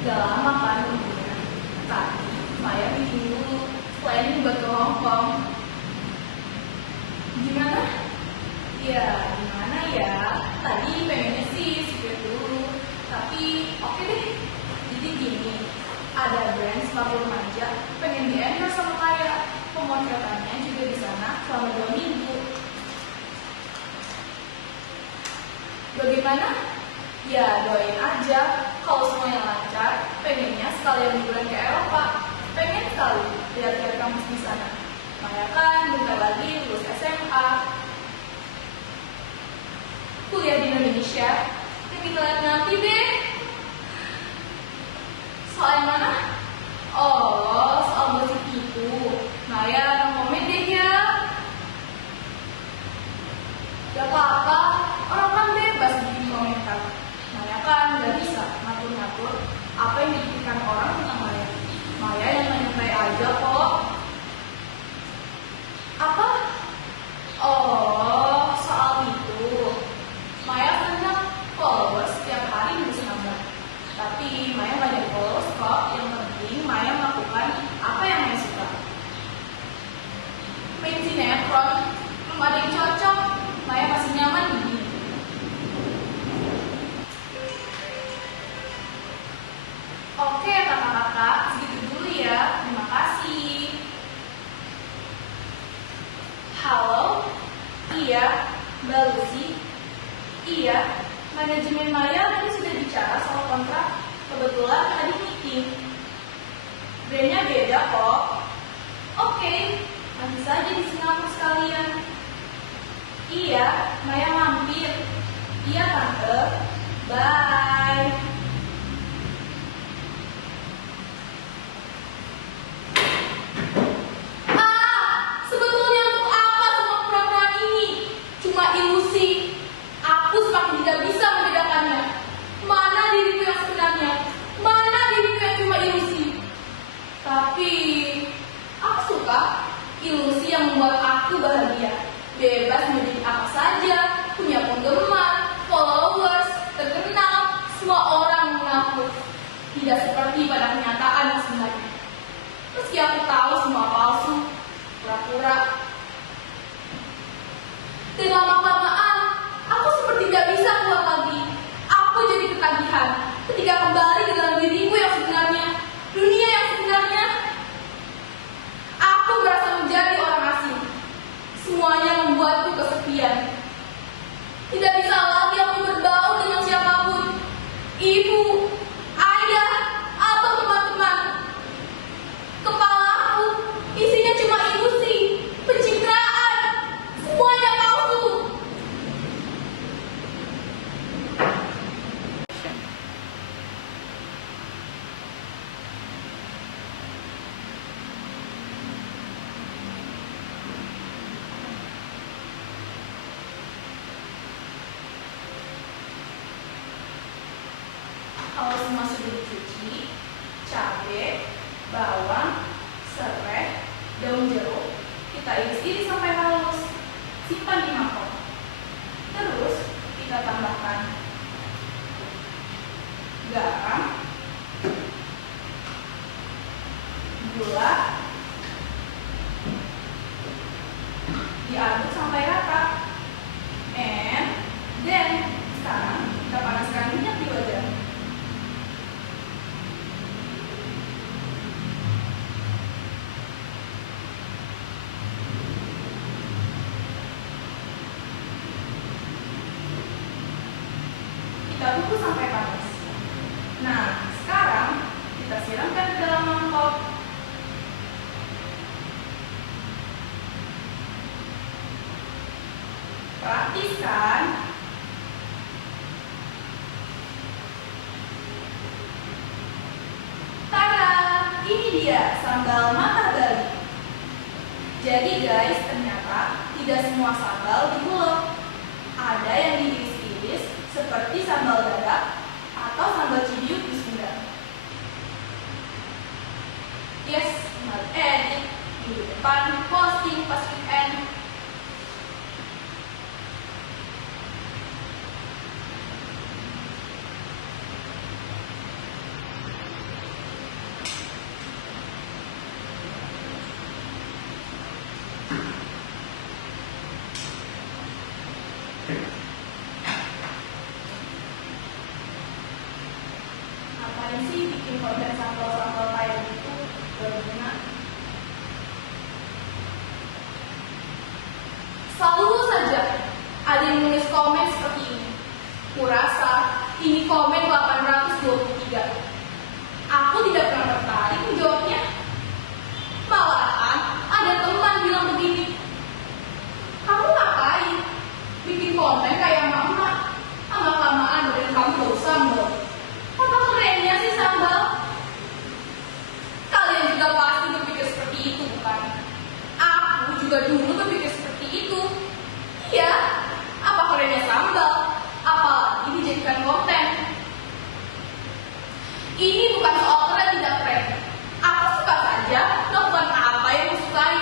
Gak lama kan nunggunya. Tadi Maya bikin dulu, planning buat ke Hongkong. Gimana? Ya, gimana ya? Tadi pengennya sih secret dulu, tapi oke deh. Jadi gini, ada brand sepatu remaja pengen di-endorse sama Maya. Pemotretannya juga di sana selama 2 minggu. Bagaimana? Ya doain aja. Kalau semuanya lancar, pengennya sekalian liburan ke Eropa. Pengen sekali lihat-lihat kampus di sana. Maya kan bentar lagi lulus SMA. Kuliah di Indonesia, yang kita lihat nanti deh. Soal yang mana? Oh, soal gosip itu. Maya komen deh ya. Gak apa-apa, orang kan bebas bikin komentar. Maya kan gak bisa ngatur-ngatur apa yang dipikirkan orang tentang Maya. Maya yang nyantai aja kok. Apa? Oh, soal itu. Maya senang followers setiap hari bisa nambah. Tapi Maya gak jadi followers kok. Yang penting Maya melakukan apa yang Maya suka. Main sinetron, belum ada yang cocok. Maya masih nyaman begini. Oke kakak-kakak, segitu dulu ya. Terima kasih. Halo? Iya, Mbak Lucy. Iya, manajemen Maya tadi sudah bicara soal kontrak. Kebetulan tadi meeting. Brandnya beda kok. Oke, nanti saja di Singapura sekalian. Iya, Maya mampir. Iya tante. Bye. Sebetulnya untuk apa semua pura-pura ini? Cuma ilusi. Aku semakin tidak bisa membedakannya. Mana diriku yang sebenarnya? Mana diriku yang cuma ilusi? Tapi aku suka ilusi yang membuat aku bahagia. Bebas menjadi apa saja, punya penggemar, followers, terkenal, semua orang mengaku. Tidak seperti pada kenyataan yang sebenarnya. Meski aku tahu semua palsu, pura-pura. Dan lama-kelamaan, aku seperti tidak bisa keluar lagi. Aku jadi ketagihan ketika kembali ke dalam diriku yang sebenarnya, dunia yang sebenarnya. Aku merasa menjadi orang asing. Semuanya membuatku kesepian. Tidak bisa lagi aku berbaur dengan siapapun. Ibu, ayah, atau teman-teman. Kepalaku isinya cuma ilusi, pencitraan. Semuanya palsu. Kalau semua sudah dicuci, cabai, bawang, serai, daun jeruk, kita iris-iris sampai halus. Simpan di mangkok. Terus kita tambahkan garam, gula, diaduk sampai rata. And then sekarang kita panaskan minyak di wajan. Kita tunggu sampai panas. Nah, sekarang kita siramkan ke dalam mangkok. Praktis kan? Tada! Ini dia sambal mata Bali. Jadi guys, ternyata tidak semua sambal diulek. Ada yang diiris-iris seperti sambal dadak atau sambal cibiuk di Sunda. Yes, tinggal edit minggu depan, posting pas weekend. komen 823. Aku tidak pernah tertarik menjawabnya. Malahan ada teman bilang begini, kamu ngapain? Bikin komen kayak mama. Lama-lamaan badan kamu bau sambal. Apa kerennya sih sambal? Kalian juga pasti berpikir seperti itu, bukan? Aku juga dulu berpikir seperti itu. Iya, apa kerennya sambal? Apalagi dijadikan konten. Ini bukan soal keren tidak keren. Aku suka saja melakukan apa yang aku sukai.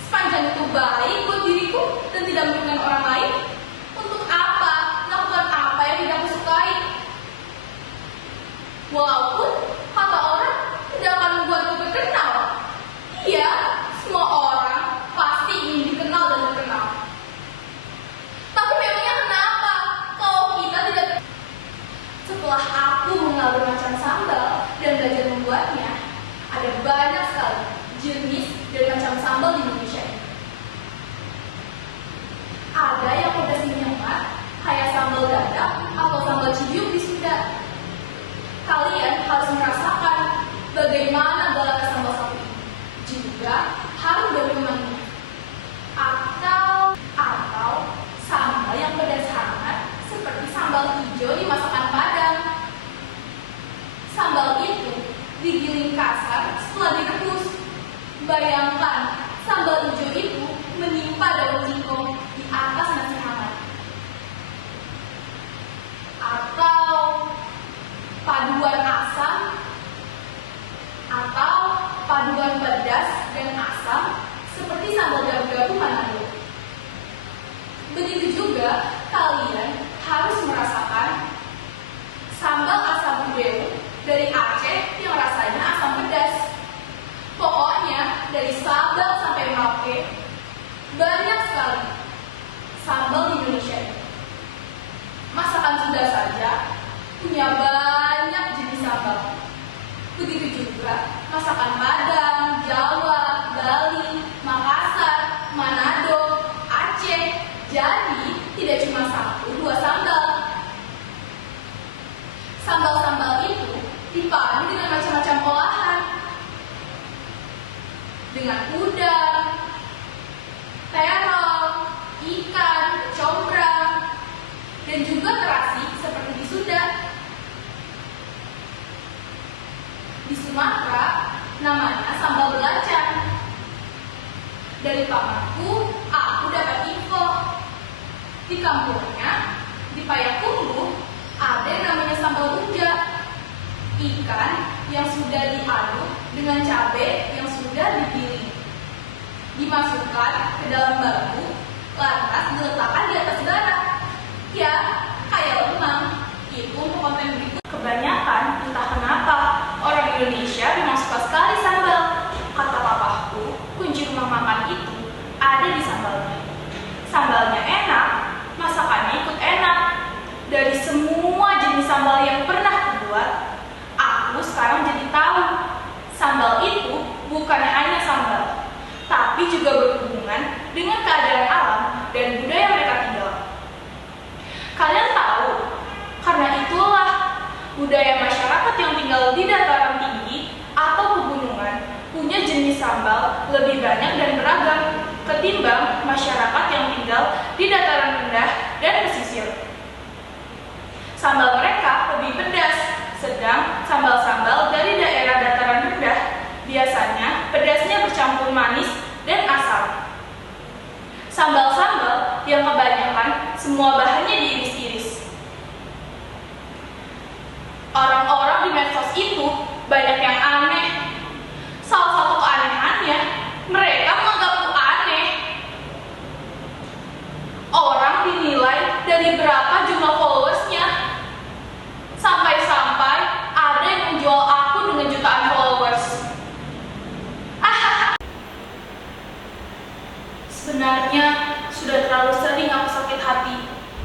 Sepanjang itu baik buat diriku dan tidak merugikan orang lain. Untuk apa melakukan apa yang tidak aku sukai? Walaupun kata orang tidak akan membuatku terkenal. Iya, semua orang pasti ingin dikenal dan terkenal. Tapi memangnya kenapa kalau kita tidak? Setelah aku mengenal bermacam sambal dan belajar membuatnya, ada banyak sekali jenis dan macam sambal di Indonesia. Ada yang pedas menyengat, kayak sambal dadak atau sambal cibiuk di Sunda. Kalian harus merasakan bagaimana galaknya sambal satu ini. Juga harum dari kemanginya. Atau sambal yang pedas hangat seperti sambal hijau di masakan Padang. Sambal itu digiling kasar setelah direbus. Bayangkan sambal hijau itu menimpa daun singkong di atas nasi hangat. Atau paduan asam atau paduan pedas dan asam seperti sambal dabu-dabu Manado. Begitu juga kalian harus merasakan sambal asam udeu dari Aceh yang rasanya asam pedas. Pokoknya dari Sabang sampai Merauke banyak sekali sambal di Indonesia ini. Masakan Sunda saja punya banyak jenis sambal. Begitu juga masakan Padang, Jawa, Bali, Makassar, Manado, Aceh. Jadi tidak cuma 1-2 sambal. Sambal-sambal itu dipadu dengan macam-macam olahan. Dengan udang, terong, ikan, combrang, dan juga terasi seperti di Sunda. Di Sumatera namanya sambal belacan. Dari pamanku, aku dapat info. Di kampungnya, di Payakumbuh, ada yang namanya sambal rujak. Ikan yang sudah diaduk dengan cabai yang sudah digiling. Dimasukkan ke dalam bambu, lantas diletakkan di atas bara. Ya, kayak lemang. Itu untuk konten berikut. Kebanyakan, entah kenapa, orang Indonesia memang suka sekali sambal. Kata papaku, kunci rumah makan itu ada di sambalnya. Sambalnya enak, masakannya ikut enak. Dari semua jenis sambal yang pernah kubuat, aku sekarang jadi tahu sambal itu bukannya hanya sambal, tapi juga berhubungan dengan keadaan alam dan budaya mereka tinggal. Kalian tahu, karena itulah budaya masyarakat yang tinggal di dataran tinggi atau pegunungan punya jenis sambal lebih banyak dan beragam ketimbang masyarakat yang tinggal di dataran rendah dan pesisir. Sambal mereka lebih pedas, sedang sambal-sambal dari daerah dataran rendah biasanya pedasnya bercampur manis dan asam. Sambal-sambal yang kebanyakan semua bahannya diiris-iris. Orang-orang di medsos itu banyak yang aneh. Salah satu keanehannya, mereka menganggapku aneh. Orang dinilai dari berapa jumlah followersnya. Sampai-sampai ada yang menjual aku dengan jutaan followers. Sebenarnya sudah terlalu sering aku sakit hati,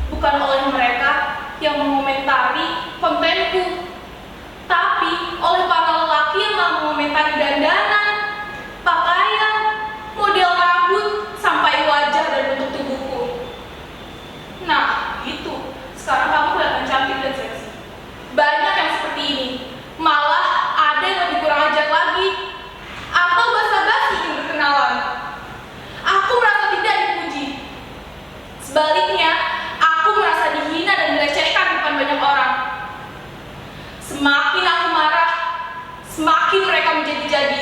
bukan oleh mereka yang mengomentari kontenku, tapi oleh para lelaki yang Banyak yang seperti ini. Malah ada yang lebih kurang ajar lagi. Atau basa-basi ingin berkenalan. Aku merasa tidak dipuji. Sebaliknya, aku merasa dihina dan dilecehkan di depan banyak orang. Semakin aku marah, semakin mereka menjadi-jadi.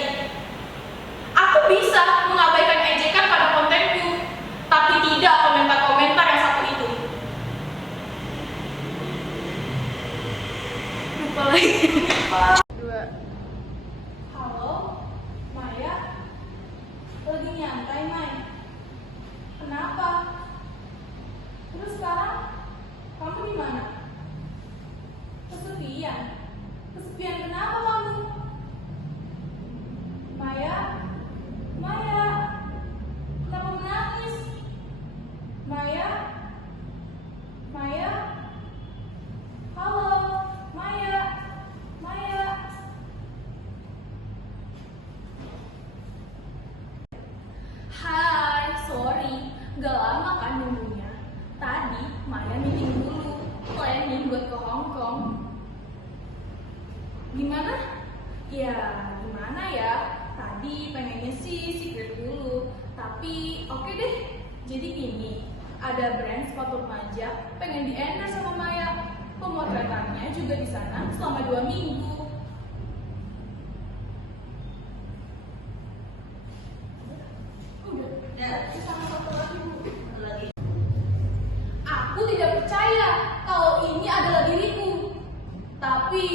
Aku bisa mengabaikan ejekan pada kontenku, tapi tidak komentar-komentar yang satu itu. Lupa lagi. Dua. Halo, Maya. Lagi nyantai, Mai. Kenapa? Terus sekarang kamu di mana? Kesepian. Kesepian kenapa kamu? Maya, Maya, kenapa menangis? Maya, Maya, halo, Maya, Maya. Hai, sorry, gak lama kan nunggunya. Tadi Maya meeting dulu, planning buat ke Hong Kong. Gimana? Ya, gimana ya? Tadi pengennya sih secret dulu, tapi oke deh. Jadi gini, ada brand sepatu remaja pengen di-endorse sama Maya. Pemotretannya juga di sana selama 2 minggu. Sama satu lagi, Bu. Aku tidak percaya kalau ini adalah diriku. Tapi